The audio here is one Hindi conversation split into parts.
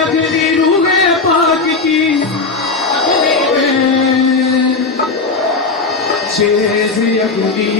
अगली रूहे पाक की चेज अगली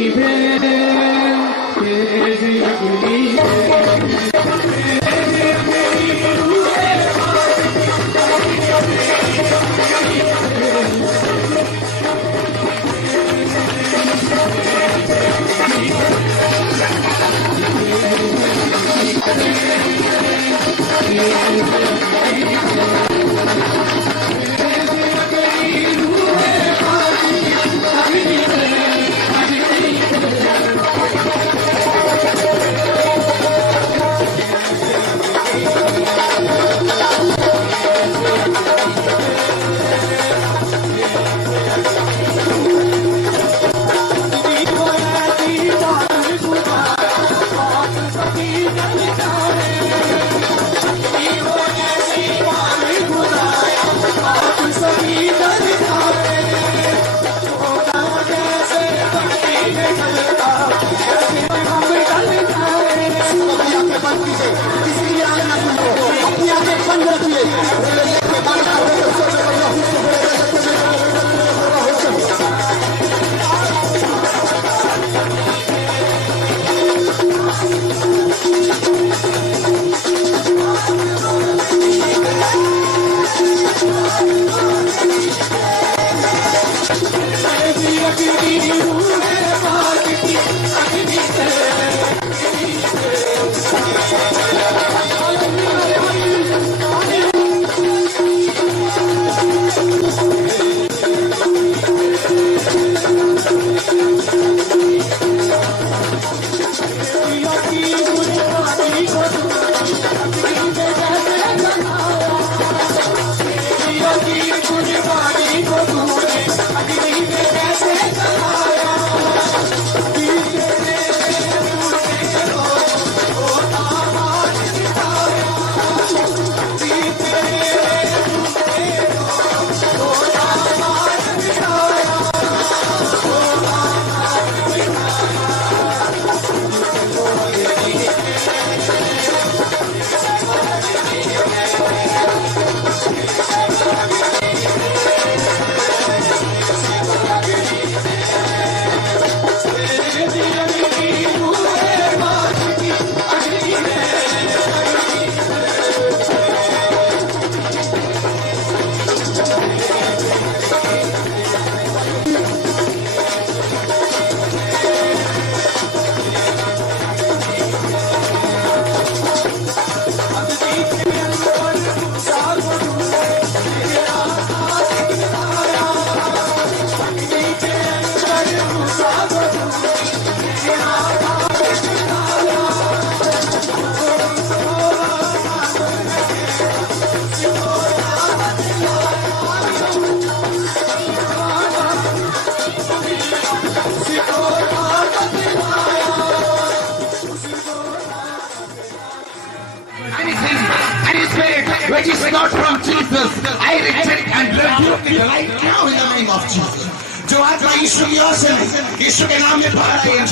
which is not from Jesus, I reject and rebuke it right now in the name of Jesus. जो आत्मा यीशु की ओर से नहीं, यीशु के नाम में बाहर आई है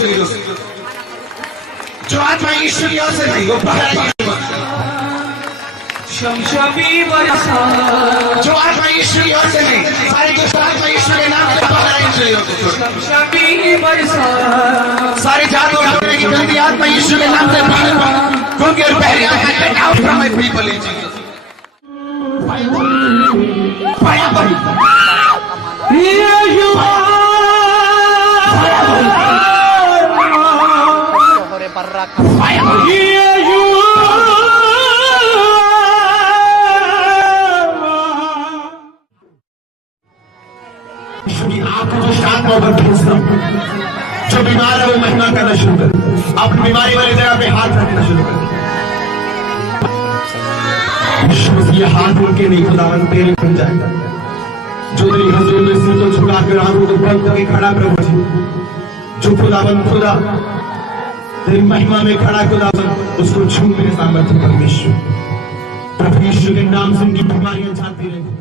जो आत्मा यीशु की ओर से नहीं, वो बाहर आई है। शमशमी बरसा जो आत्मा यीशु की ओर से नहीं, सारे दुष्ट आत्मा यीशु के नाम में बाहर आई है। शमशमी बरसा सारे जादू टोने की गंदी आत्मा यीशु के नाम से बाहर क्योंकि पहले get out from my people in Jesus. Fire by Here you are. Here you आपको जो शांत पर भेजना, जो बीमार है वो महिमा करना शुरू कर, अपनी बीमारी वाली जगह पे हाथ रखना शुरू कर। ये हाथ उनके नहीं, खुदावन तेरे बन जाएगा। जो तेरी हजूर में सिर को झुका कर आंखों को बंद करके खड़ा प्रभु जी, जो खुदावन खुदा तेरी महिमा में खड़ा खुदावन, उसको छू मेरे सामर्थ्य परमेश्वर, प्रभु यीशु के नाम से उनकी बीमारियां जाती रहें।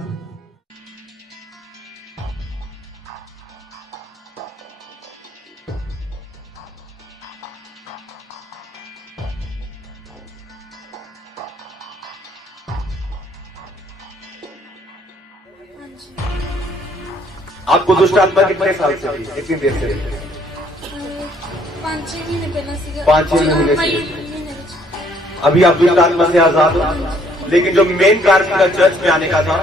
हाँ जी। आपको दुष्ट आत्मा कितने साल से थी, कितनी देर से? 5-6 महीने पहले सीगा। 5-6 महीने से। महीने अभी आप दुष्ट आत्मा से आजाद हो, लेकिन जो मेन कारण का चर्च में आने का था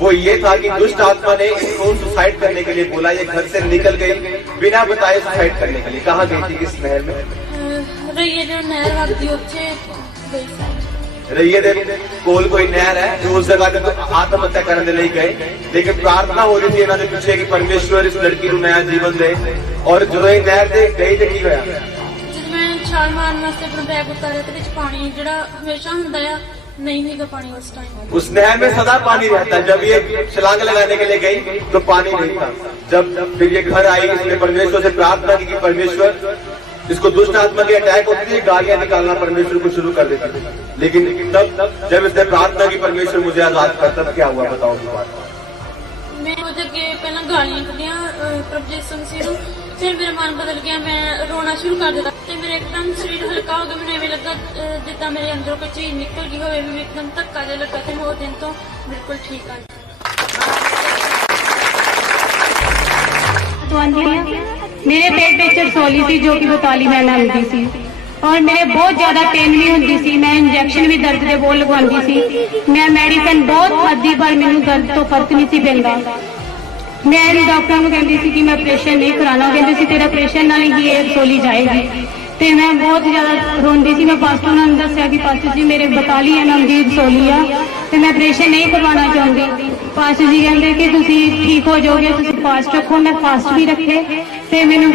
वो ये था कि दुष्ट आत्मा ने इसको सुसाइड करने के लिए बोला। ये घर से निकल गई बिना बताए सुसाइड करने के लिए। कहाँ गई थी, किस नहर में? रैये जो नहर वाली ਉੱਥੇ गई सी। रैये दे कोल कोई नहर है जो उस जगह ਤੇ आत्महत्या करने के लिए गए, लेकिन प्रार्थना हो रही थी इन्होंने पीछे कि परमेश्वर इस लड़की को नया जीवन दे। और जो ये नहर से गई तो की होया? जब मैं छाल मारन वास्ते अपना बैग उतारिया ਤੇ ਵਿੱਚ ਪਾਣੀ ਜਿਹੜਾ ਹਮੇਸ਼ਾ ਹੁੰਦਾ ਆ नहीं होगा पानी उस टाइम। उस नहर में सदा पानी रहता है। जब ये छलांग लगाने के लिए गई तो पानी नहीं था। जब फिर ये घर आई, इसने परमेश्वर से प्रार्थना की कि परमेश्वर इसको दुष्ट आत्मा की अटैक होती थी, गालियां निकालना परमेश्वर को शुरू कर देती थी। लेकिन तब जब इसने प्रार्थना की परमेश्वर मुझे आजाद कर, तब क्या हुआ बताओ की बात? मैं ਉਹਦੇ ਅੱਗੇ ਪਹਿਲਾਂ ਗਾਲੀਆਂ ਕੱਢੀਆਂ ਪ੍ਰਭਜੀਤ ਸਿੰਘ ਸੀ ਨੂੰ। ਫਿਰ ਮੇਰਾ ਮਨ ਬਦਲ ਗਿਆ, ਮੈਂ ਰੋਣਾ ਸ਼ੁਰੂ ਕਰ ਦਿੱਤਾ ਤੇ ਮੇਰੇ ਇੱਕਦਮ ਸਰੀਰ ਹਲਕਾ ਹੋ ਗਿਆ। ਮੈਨੂੰ ਐਵੇਂ ਲੱਗਾ ਜਿੱਦਾਂ ਮੇਰੇ ਅੰਦਰੋਂ ਕੋਈ ਚੀਜ਼ ਨਿਕਲ ਗਈ ਹੋਵੇ। ਮੈਨੂੰ ਇੱਕਦਮ ਧੱਕਾ ਜਿਹਾ ਲੱਗਾ ਤੇ ਮੈਂ ਉਹ ਦਿਨ ਤੋਂ ਬਿਲਕੁਲ ਠੀਕ ਆ ਗਈ। मेरे पेट में चरसोली थी जो कि 42 महीना हुई सी और मेरे बहुत ज्यादा पेन भी होती सी। मैं इंजेक्शन भी दर्द के बहुत लगवाती सी। मैं मेडिसिन बहुत खाधी पर मैनू दर्द तो फर्क नहीं सी पैंदा। मैं डॉक्टर को कहती सी कि मैं ऑपरेशन नहीं कराना, कहते सी तेरा ऑपरेशन नाल ही ये रसोली जाएगी। तो मैं बहुत ज्यादा रोंदी सी। मैं पास्टर ने दसिया कि पास्टर जी मेरे 42 एमएम दी रसोली आ तो मैं ऑपरेशन नहीं करवाना चाहती। पास्टर जी कहते कि तुसी ठीक हो जाओगे, तुसी फास्ट रखो। मैं फास्ट भी रखे ते मैनू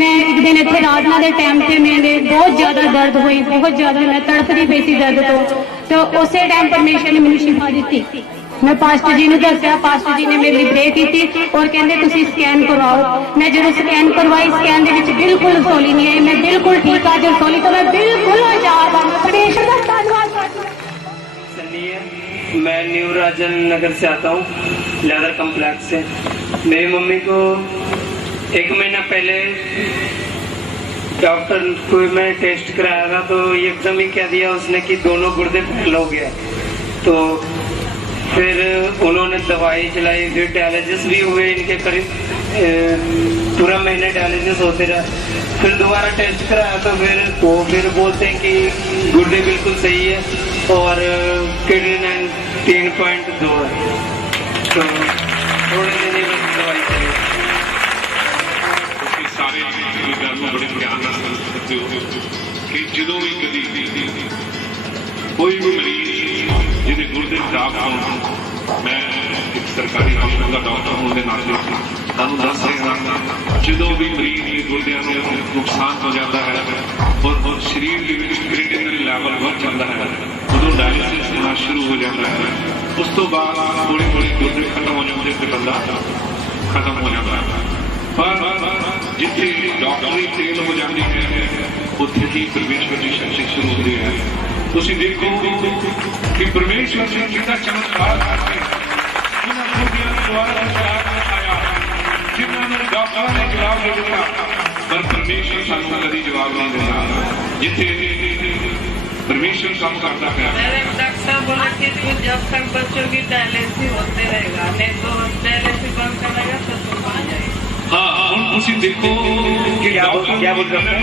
मैं एक दिन इतने राजना के टाइम से मेरे बहुत ज्यादा दर्द हुई, बहुत ज्यादा मैं तड़पती पई सी दर्द तो उसे टाइम परमेश्वर ने मैनू शिफा दी। मैं पास्टर जी ने दसिया, पास्टर जी ने मेरे लिए प्रे की और कहते तुसी स्कैन करवाओ। मैं जो स्कैन करवाई, स्कैन दे विच बिल्कुल रसोली नहीं आई। मैं बिल्कुल ठीक आ। जो रसोली तो मैं बिल्कुल आजाद हाँ। परमेश्वर का धन्यवाद। मैं न्यू राजन नगर से आता हूँ, लेदर कम्प्लेक्स से। मेरी मम्मी को 1 महीना पहले डॉक्टर को मैं टेस्ट कराया था तो एकदम ही कह दिया उसने कि दोनों गुर्दे फेल हो गए। तो फिर उन्होंने दवाई चलाई, फिर डायलिसिस भी हुए इनके करीब पूरा महीने डायलिसिस होते रहा। फिर दोबारा टेस्ट कराया तो फिर बोलते हैं कि गुर्दे बिल्कुल सही है और किडनी 3.2 है। तो थोड़े दिन ही बस दवाई चली। सारे गल बड़े ध्यान नाल समझते हो कि जो भी कभी कोई भी मरीज जिन्हें गुर्दे खराब हो, मैं एक सरकारी हॉस्पिटल का डॉक्टर होने के नाते ਤੁਹਾਨੂੰ ਦੱਸ ਰਿਹਾ ਜਦੋਂ ਵੀ ਮਰੀਜ਼ ਦੇ ਗੁਰਦਿਆਂ ਨੂੰ ਨੁਕਸਾਨ ਹੋ ਜਾਂਦਾ ਹੈ और शरीर के क्रिटिकल लेवल बढ़ जाता है, उदों डायलिसिस होना शुरू हो जाता है। उस तो बाद थोड़ी थोड़ी गुर्दे खत्म हो जाते हैं, बंदा खत्म हो जाता है। पर जिथे डॉक्टरी फेल हो जाती है उत्थे ही परमेश्वर की शक्ति शुरू होती है। तुसीं देखो कि परमेश्वर ने कितना चमत्कार करके जिन्होंने डॉक्टर ने जवाब नहीं दिता, पर परमेश्वर सानू कभी जवाब नहीं देता। जिथे परमेश्वर काम करता है। मेरे डॉक्टर बोला कि तू जब तक बच्चों की डायलिसिस होते रहेगा, नहीं तो डायलिसिस बंद करेगा तो तुम आ जाएगा। हाँ, हम उसी देखो कि क्या बोलते हैं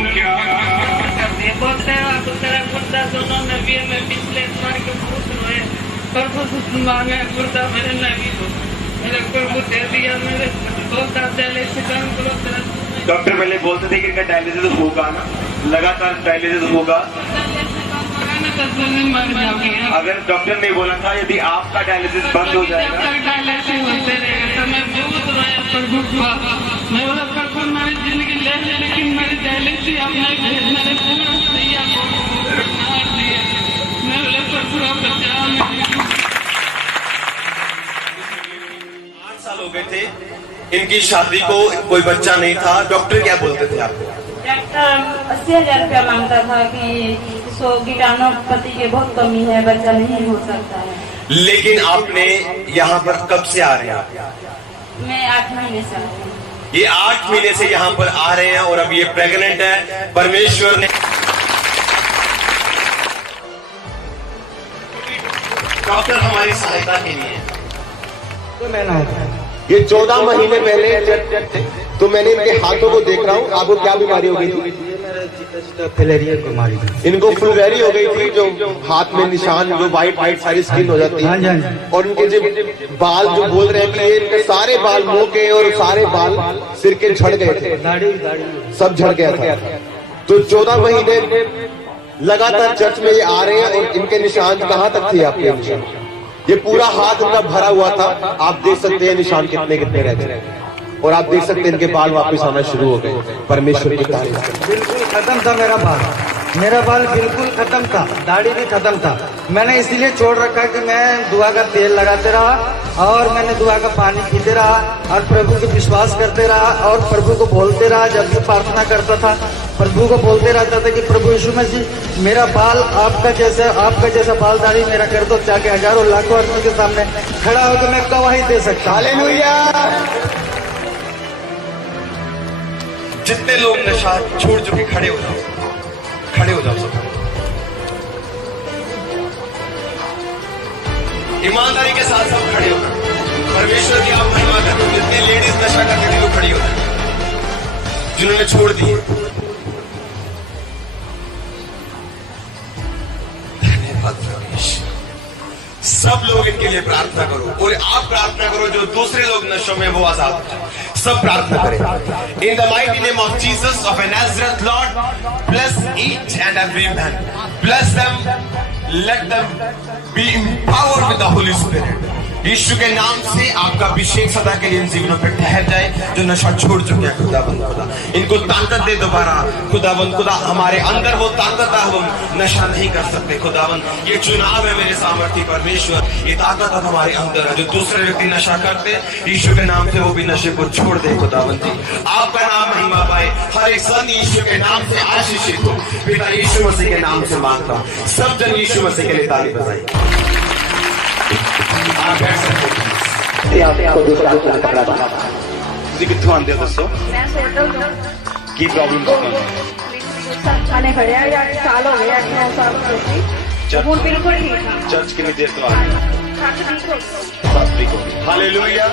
बोलते हैं अब तेरा गुर्दा दोनों नबी में पिछले इतवार के पूछ रहे प्रभु मांगे गुर्दा मेरे नबी को मेरे प्रभु दे दिया। मेरे बहुत डायलिसिस बंद करो तेरा। डॉक्टर पहले बोलते थे कि इनका डायलिसिस होगा ना, लगातार डायलिसिस होगा। अगर डॉक्टर ने बोला था यदि आपका डायलिसिस बंद हो जाएगा, डायलिसिस होते रहेगा तो मैं बहुत रोया प्रभु को। मैं बोला प्रभु मेरी जिंदगी ले ले, लेकिन मेरी डायलिसिस अपने मेरे दिया मैं बोला प्रभु आप बचा। 8 साल हो गए थे इनकी शादी को, कोई बच्चा नहीं था। डॉक्टर क्या बोलते थे आपको? डॉक्टर 80,000 रुपया मांगता था कि कीटाणुपति की बहुत कमी है, बच्चा नहीं हो सकता है। लेकिन आपने यहाँ पर कब से आ रहे हैं? मैं 8 महीने से हूँ। ये 8 महीने से यहाँ पर आ रहे हैं और अब ये प्रेग्नेंट है। परमेश्वर ने डॉक्टर हमारी सहायता के लिए ये 14 महीने पहले तो मैंने इनके हाथों को देख रहा हूँ। आपको क्या बीमारी हो गई थी? इनको फ्लूवेरी हो गई थी, जो हाथ में निशान, जो वाइट वाइट सारी स्किन हो जाती है। और इनके जो बाल, जो बोल रहे हैं कि ये इनके सारे बाल मुंह के और सारे बाल सिर के झड़ गए थे, सब झड़ गया था। तो 14 महीने लगातार चर्च में ये आ रहे हैं और इनके निशान कहाँ तक थे आपके निशान? ये पूरा हाथ उनका भरा हुआ था। आप देख सकते हैं निशान कितने कितने रहते हैं और आप देख सकते हैं इनके बाल वापस आना शुरू हो गए। परमेश्वर की तारीफ। बिल्कुल खत्म था मेरा बाल बिल्कुल खत्म था, दाढ़ी भी खत्म था। मैंने इसलिए छोड़ रखा कि मैं दुआ का तेल लगाते रहा और मैंने दुआ का पानी पीते रहा और प्रभु को विश्वास करते रहा और प्रभु को बोलते रहा। जब भी प्रार्थना करता था प्रभु को बोलते रहता था कि प्रभु यीशु मसीह मेरा बाल आपका जैसा बाल दाढ़ी मेरा कर दो, ताकि हजारों लाखों आदमियों के सामने खड़ा होकर मैं गवाही दे सकता। हालेलुया। जितने लोग नशा छोड़ चुके खड़े हो जाओ सब। ईमानदारी के साथ सब खड़े हो, परमेश्वर की आप महिमा करें। जितने लेडीज नशा करते थे वो खड़ी हो जाए, जिन्होंने छोड़ दिए। धन्यवाद परमेश्वर। सब लोग इनके लिए प्रार्थना करो और आप प्रार्थना करो जो दूसरे लोग नशों में वो आजाद हो जाए। सब प्रार्थना करें। In the mighty name of Jesus of Nazareth, Lord bless each and every man, bless them, let them be empowered with the Holy Spirit। यीशु के नाम से आपका अभिषेक सदा के लिए इन जीवनों पर ठहर जाए जो नशा छोड़ चुके हैं। खुदाबंद खुदा इनको ताकत दे दोबारा। खुदाबंद खुदा हमारे अंदर वो ताकत है, हम नशा नहीं कर सकते। खुदाबंद ये चुनाव है मेरे सामर्थ्य परमेश्वर, ये ताकत अब हमारे अंदर है। जो दूसरे व्यक्ति नशा करते यीशु के नाम से वो भी नशे को छोड़ दे। खुदाबंद जी आपका नाम महिमा पाए। हर एक सन यीशु के नाम से आशीषित हो। पिता यीशु मसीह के नाम से मांगता हूं। सब जन यीशु मसीह के लिए ताली बजाइए। आप बैठ सकते हैं। आपको दूसरा कपड़ा था ਤੁਸੀਂ ਕਿੱਥੋਂ ਆਉਂਦੇ ਹੋ ਦੱਸੋ? मैं होटल ਕੀ ਪ੍ਰੋਬਲਮ ਤੁਹਾਨੂੰ? खाने खड़े हैं, 8 साल हो गए, 8-9 साल हो गए। ਹੁਣ बिल्कुल ठीक है। ਚਰਚ ਕਿੰਨੀ ਦੇਰ ਤੋਂ ਆ ਰਹੇ ਹੋ? ਸਭ ਠੀਕ ਹੋ ਗਈ। ਹਾਲੇਲੂਇਆ।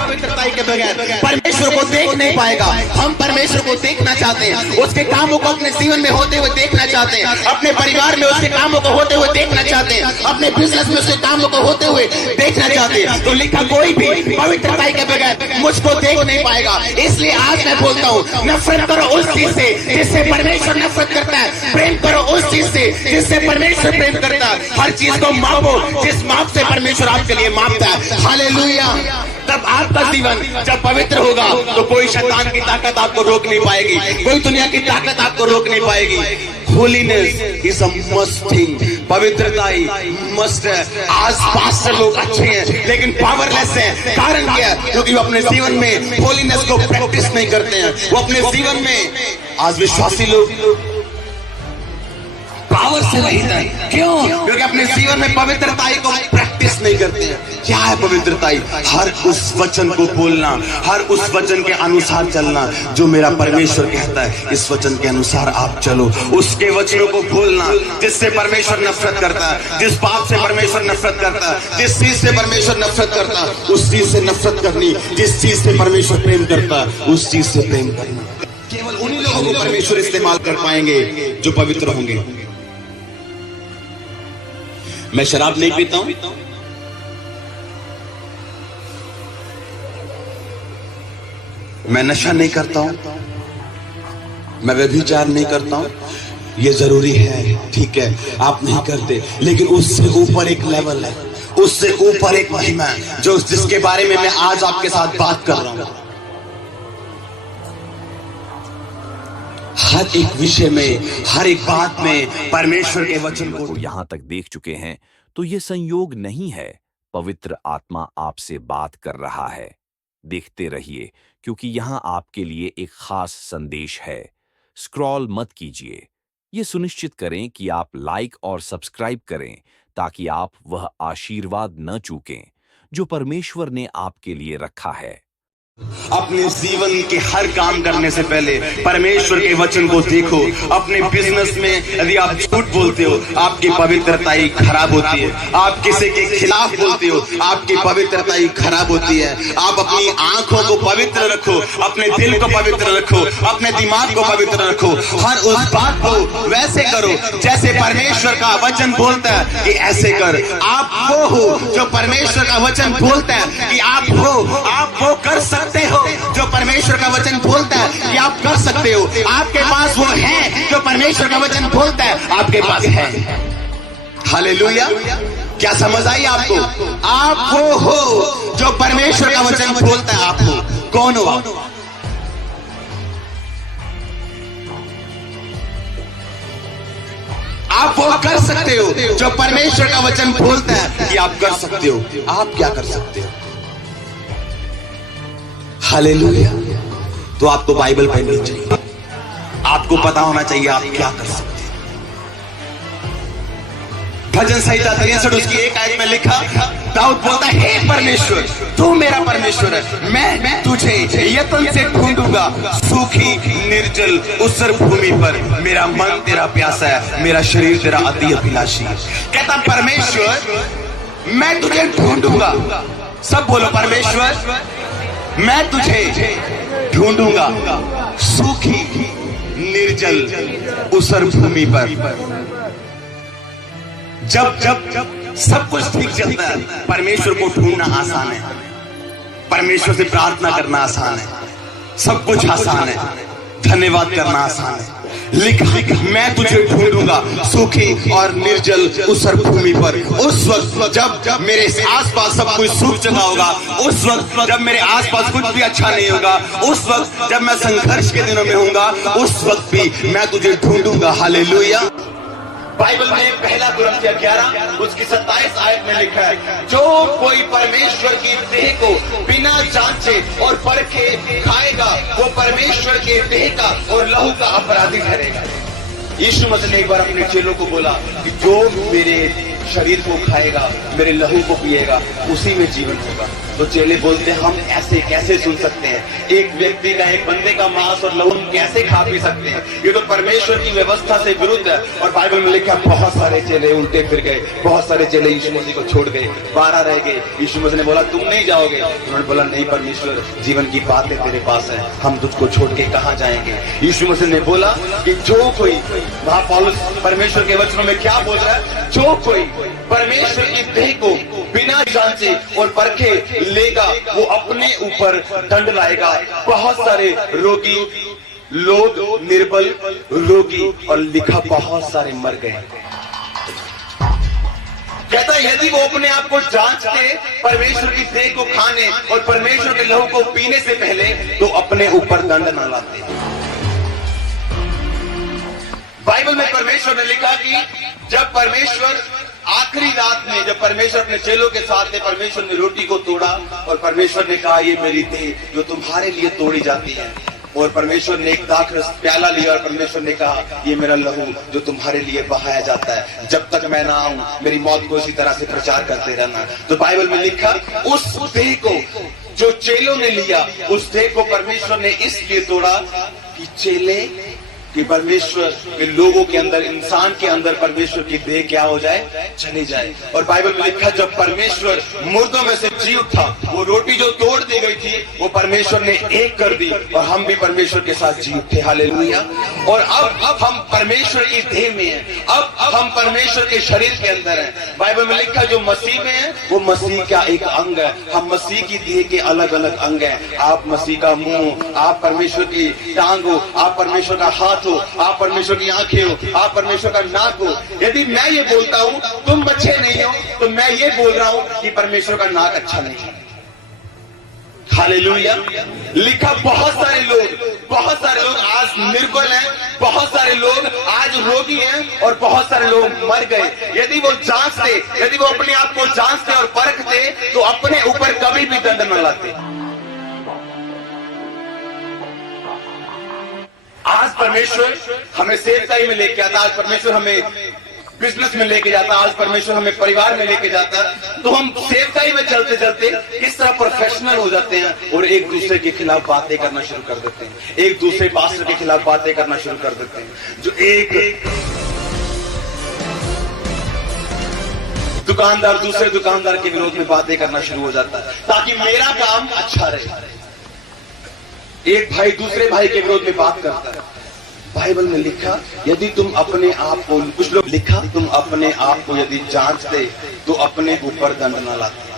पवित्रताई के बगैर परमेश्वर को देख नहीं पाएगा। हम परमेश्वर को देखना चाहते हैं, उसके कामों को अपने जीवन में होते हुए देखना चाहते हैं, अपने परिवार में उसके कामों को होते हुए देखना चाहते हैं, अपने बिजनेस में उसके कामों को होते हुए देखना चाहते हैं। तो लिखा कोई भी पवित्रताई के बगैर मुझको देख नहीं पाएगा। इसलिए आज मैं बोलता हूँ, नफरत करो उस चीज से जिससे परमेश्वर नफरत करता है, प्रेम करो उस चीज से जिससे परमेश्वर प्रेम करता है। हर चीज को मापो जिस माप से परमेश्वर आपके लिए मापता है। हालेलुया। तब आपका जीवन जब पवित्र होगा तो कोई शैतान की ताकत आपको रोक नहीं पाएगी, कोई दुनिया की ताकत आपको रोक नहीं पाएगी। Holiness is a must thing. पवित्रताई मस्ट है। आज पास्टर लोग अच्छे हैं लेकिन पावरलेस हैं। कारण क्या है? क्योंकि वो अपने जीवन में होलीनेस को प्रैक्टिस नहीं करते हैं। वो अपने जीवन में, आज विश्वासी लोग पावर से रहित है। क्यों? क्योंकि अपने जीवन में पवित्रताई को प्रैक्टिस नहीं करते हैं। क्या है पवित्रताई? हर उस वचन को बोलना, हर उस वचन के अनुसार चलना जो मेरा परमेश्वर कहता है, इस वचन के अनुसार आप चलो। उसके वचनों को बोलना जिससे परमेश्वर नफरत करता है, जिस पाप से परमेश्वर नफरत करता है, जिस चीज से परमेश्वर नफरत करता है, उस चीज से नफरत करनी। जिस चीज से परमेश्वर प्रेम करता है उस चीज से प्रेम करना। केवल उन्हीं लोगों को परमेश्वर इस्तेमाल कर पाएंगे जो पवित्र होंगे। मैं शराब नहीं पीता हूं, मैं नशा नहीं करता हूं, मैं व्यभिचार नहीं करता हूं। ये जरूरी है, ठीक है, आप नहीं करते, लेकिन उससे ऊपर एक लेवल है, उससे ऊपर एक महिमा है जो जिसके बारे में मैं आज आपके साथ बात कर रहा हूं। हर एक विषय में, हर एक बात में परमेश्वर के वचन को यहां तक देख चुके हैं तो ये संयोग नहीं है, पवित्र आत्मा आपसे बात कर रहा है। देखते रहिए क्योंकि यहां आपके लिए एक खास संदेश है। स्क्रॉल मत कीजिए, ये सुनिश्चित करें कि आप लाइक और सब्सक्राइब करें ताकि आप वह आशीर्वाद न चूकें जो परमेश्वर ने आपके लिए रखा है। अपने जीवन के हर काम करने से पहले परमेश्वर के वचन को देखो। अपने बिजनेस में यदि आप झूठ बोलते हो, आपकी पवित्रता ही खराब होती है। आप किसी के खिलाफ बोलते हो, आपकी पवित्रता ही खराब होती है। आप अपनी आंखों को पवित्र रखो, अपने दिल को पवित्र रखो, अपने दिमाग को पवित्र रखो। हर उस बात को वैसे करो जैसे परमेश्वर का वचन बोलता है कि ऐसे कर। आप वो हो जो परमेश्वर का वचन बोलता है कि आप वो कर सकते हो जो परमेश्वर का वचन बोलता है कि आप कर सकते हो। आपके पास वो है जो परमेश्वर का वचन बोलता है आपके पास है। हालेलुया। क्या समझ आई आपको? आप वो हो जो परमेश्वर का वचन बोलता है। आप हो। कौन हो आप? आप वो कर सकते हो जो परमेश्वर का वचन बोलता है कि आप कर सकते हो। आप क्या कर सकते हो? हालेलुया। तो आपको बाइबल पढ़नी चाहिए, आपको पता होना चाहिए आप क्या कर सकते हैं। भजन संहिता 63 उसकी एक आयत में लिखा, दाऊद बोलता है, हे परमेश्वर तू मेरा परमेश्वर है, मैं तुझे यत्न से ढूंढूंगा सूखी निर्जल ऊसर भूमि पर। मेरा मन तेरा प्यासा है, मेरा शरीर तेरा अति अभिलाषी है। कहता परमेश्वर मैं तुझे ढूंढूंगा। सब बोलो, परमेश्वर मैं तुझे ढूंढूंगा सूखी निर्जल ऊसर भूमि पर। जब सब कुछ ठीक चलता है, परमेश्वर को ढूंढना आसान है, परमेश्वर से प्रार्थना करना आसान है, सब कुछ आसान है, धन्यवाद करना आसान है। लिखा मैं तुझे ढूंढूंगा सूखी और निर्जल ऊसर भूमि पर। उस वक्त जब मेरे आसपास सब कुछ सूख चुका होगा, उस वक्त जब मेरे आसपास कुछ भी अच्छा नहीं होगा, उस वक्त जब मैं संघर्ष के दिनों में होऊंगा, उस वक्त भी मैं तुझे ढूंढूंगा। हालेलुया। बाइबल में पहला कुरिन्थियों 11 उसकी 27 आयत में लिखा है, जो कोई परमेश्वर की देह को बिना जांचे और परखे खाएगा वो परमेश्वर के देह का और लहू का अपराधी ठहरेगा। यीशु मसीह ने एक बार अपने चेलों को बोला कि जो मेरे शरीर को खाएगा, मेरे लहू को पिएगा, उसी में जीवन होगा। तो चेले बोलते हैं, हम ऐसे कैसे सुन सकते हैं? एक व्यक्ति का, एक बंदे का मांस और लहू कैसे खा पी सकते हैं? ये तो परमेश्वर की व्यवस्था से विरुद्ध है। और बाइबल में लिखा बहुत सारे चेले उल्टे फिर गए, बहुत सारे चेले यीशु मसीह को छोड़ गए, 12 रह गए। यीशु मसीह ने बोला तुम नहीं जाओगे। उन्होंने बोला नहीं परमेश्वर, जीवन की बातें तेरे पास है, हम तुझको छोड़ के कहां जाएंगे। यीशु मसीह ने बोला कि जो कोई, वहां पौलुस परमेश्वर के वचनों में क्या बोल रहा है, जो कोई परमेश्वर की देह को बिना जांचे और परखे लेगा वो अपने ऊपर दंड लाएगा। बहुत सारे रोगी लोग, निर्बल रोगी, और लिखा बहुत सारे मर गए। कहता यदि वो अपने आप को जांच के परमेश्वर की देह को खाने और परमेश्वर के लहू को पीने से पहले तो अपने ऊपर दंड न लाते। बाइबल में परमेश्वर ने लिखा कि जब परमेश्वर आखिरी रात में, जब परमेश्वर अपने चेलों के साथ थे, परमेश्वर ने रोटी को तोड़ा और परमेश्वर ने कहा ये मेरी देह जो तुम्हारे लिए तोड़ी जाती है। और परमेश्वर ने एक दाखरस प्याला लिया और परमेश्वर ने कहा ये मेरा लहू जो तुम्हारे लिए बहाया जाता है, जब तक मैं ना आऊं मेरी मौत को इसी तरह से प्रचार करते रहना। तो बाइबल में लिखा उस देह को जो चेलों ने लिया, उस देह को परमेश्वर ने इसलिए तोड़ा कि चेले कि परमेश्वर के लोगों के अंदर, इंसान के अंदर परमेश्वर की देह क्या हो जाए, चली जाए। और बाइबल में लिखा जब परमेश्वर मुर्दों में से जी उठा, वो रोटी जो तोड़ दी गई थी वो परमेश्वर ने एक कर दी और हम भी परमेश्वर के साथ जी उठे। हालेलुया। और अब हम परमेश्वर की देह में हैं, अब हम परमेश्वर के शरीर के अंदर हैं। बाइबल में लिखा जो मसीह में है वो मसीह का एक अंग है। हम मसीह की देह के अलग अलग अंग हैं। आप मसीह का मुंह, आप परमेश्वर की टांग हो, आप परमेश्वर का हाथ हो, आप परमेश्वर की आंखें हो, आप परमेश्वर का नाक हो। यदि मैं ये बोलता हूं तुम अच्छे नहीं हो, तो मैं ये बोल रहा हूं कि परमेश्वर का नाक अच्छा नहीं है। हालेलुया। लिखा बहुत सारे लोग आज निर्बल हैं, बहुत सारे लोग आज रोगी हैं और बहुत सारे लोग मर गए। यदि वो जांचते, यदि वो अपने आप को जांचते और परखते तो अपने ऊपर कभी भी दंड न लाते। आज परमेश्वर हमें सेवकाई में लेके आता, आज परमेश्वर हमें बिजनेस में लेके जाता, आज परमेश्वर हमें परिवार में लेके जाता, तो हम सेवकाई में चलते चलते किस तरह प्रोफेशनल हो जाते हैं और एक दूसरे के खिलाफ बातें करना शुरू कर देते हैं, एक दूसरे पास्टर के खिलाफ बातें करना शुरू कर देते हैं। जो एक दुकानदार दूसरे दुकानदार के विरोध में बातें करना शुरू हो जाता है ताकि मेरा काम अच्छा रहे। एक भाई दूसरे भाई के विरोध में बात करता है। बाइबल में लिखा, यदि तुम अपने आप को, कुछ लोग लिखा, तुम अपने आप को यदि जांचते तो अपने ऊपर दंड न लाते।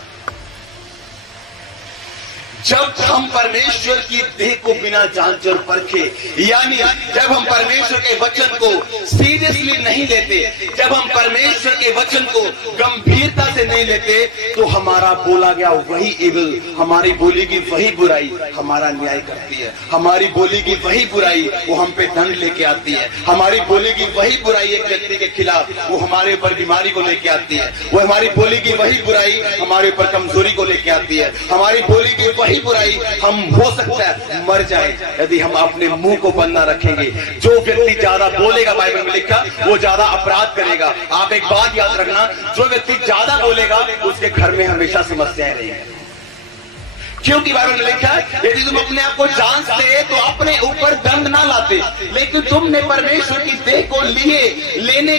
जब हम परमेश्वर की देह को बिना जांच और परखे, यानी जब हम परमेश्वर के वचन को सीरियसली नहीं लेते, जब हम परमेश्वर के वचन को गंभीरता से नहीं लेते, तो हमारा बोला गया वही इविल, हमारी बोली की वही बुराई हमारा न्याय करती है। हमारी बोली की वही बुराई वो हम पे दंड लेके आती है। हमारी बोली की वही बुराई एक व्यक्ति के खिलाफ वो हमारे ऊपर बीमारी को लेके आती है। वो हमारी बोली की वही बुराई हमारे ऊपर कमजोरी को लेके आती है। हमारी बोली की वही बुराई हम हो सकता है मर जाए यदि हम अपने मुंह को बंद न रखेंगे। जो व्यक्ति ज्यादा बोलेगा, बाइबल में लिखा, वो ज्यादा अपराध करेगा। आप एक बात याद रखना, जो व्यक्ति ज्यादा बोलेगा उसके घर में हमेशा समस्याएं रहेंगी। क्योंकि बाइबल में लिखा है, यदि तुम अपने आप को जांचते तो अपने ऊपर दंड ना लाते, लेकिन तुमने परमेश्वर की देह को लेने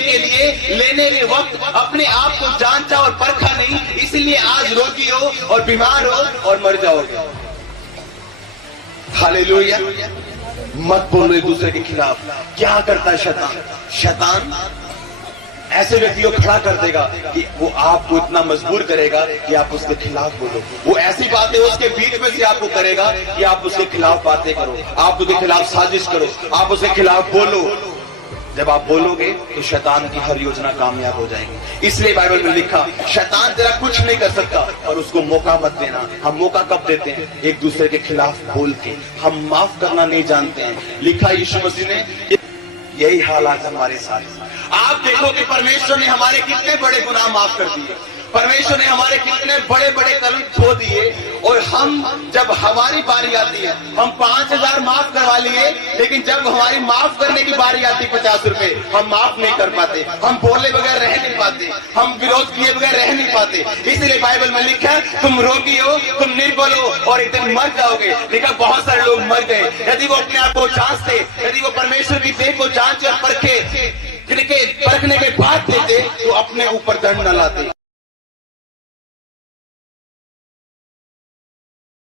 के वक्त अपने आप को जांचा और परखा नहीं, इसलिए आज रोगी हो और बीमार हो और मर जाओगे। हालेलुया। मत बोलो एक दूसरे के खिलाफ। क्या करता है शैतान? शैतान ऐसे व्यक्ति को खड़ा कर देगा कि वो आपको इतना मजबूर करेगा कि आप उसके खिलाफ बोलो। वो ऐसी बातें उसके बीच में से आपको करेगा कि आप उसके खिलाफ बातें करो, आप उसके खिलाफ साजिश करो, आप उसके खिलाफ बोलो। जब आप बोलोगे तो शैतान की हर योजना कामयाब हो जाएगी। इसलिए बाइबल में लिखा, शैतान तेरा कुछ नहीं कर सकता और उसको मौका मत देना। हम मौका कब देते हैं? एक दूसरे के खिलाफ बोल के। हम माफ करना नहीं जानते हैं। लिखा यीशु मसीह ने, यही हालात हमारे साथ। आप देखो कि परमेश्वर ने हमारे कितने बड़े गुनाह माफ कर दिए, परमेश्वर ने हमारे कितने बड़े बड़े कलंक खो दिए, और हम जब हमारी बारी आती है हम 5000 माफ करवा लिए, लेकिन जब हमारी माफ करने की बारी आती 50 रुपए, हम माफ नहीं कर पाते। हम बोले बगैर रह नहीं पाते, हम विरोध किए बगैर रह नहीं पाते। इसलिए बाइबल में लिखा है, तुम रोगी हो, तुम निर्बल हो और एक दिन मर जाओगे। लिखा बहुत सारे लोग मर गए। यदि वो अपने आप को जांचते, यदि वो परमेश्वर की देह को जांच और परखने के बाद देते तो अपने ऊपर दंड न लाते।